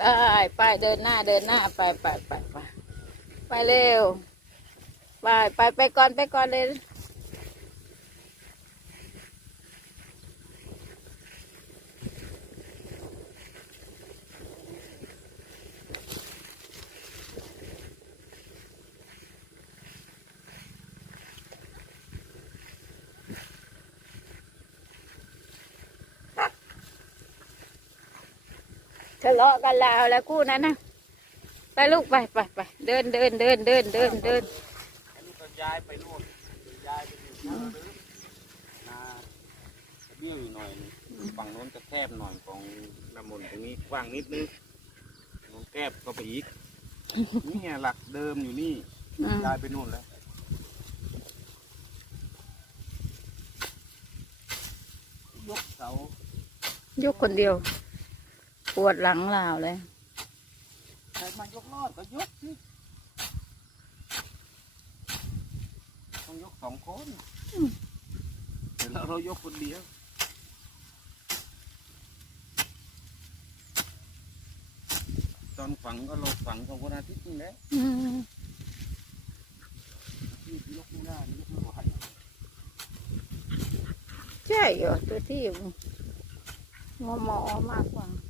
ไปไปเดินหน้าเดินหน้าไปไปไปไปไปเร็วไปไปไปก่อนไปก่อนเลย ทะเลาะกันแล้วแล้วคู่นั้นนะไปลูกไปไปไปเดินเดินเดินเดินเดินเดินอันนี้ก็ย้ายไปนู่นย้ายไปอยู่นาลึกนาเบี้ยวอยู่หน่อยฝั่งโน้นจะแคบหน่อยของละมุนตรงนี้กว้างนิดนึงโน้นแคบก็ไปอีกนี่ไงหลักเดิมอยู่นี่ย้ายไปนู่นแล้วยกเสายกคนเดียว ปวดหลังลาวเลยใครมายกรอดก็ยกสิต้องยกสองคนเดี๋ยวเราเรายกคนเดียวตอนฝังก็เราฝังของวันอาทิตย์นี่แหละอืมที่ยกไม่ได้ยกไม่ไหวใช่เหรอตัวที่งอมอมากกว่าเ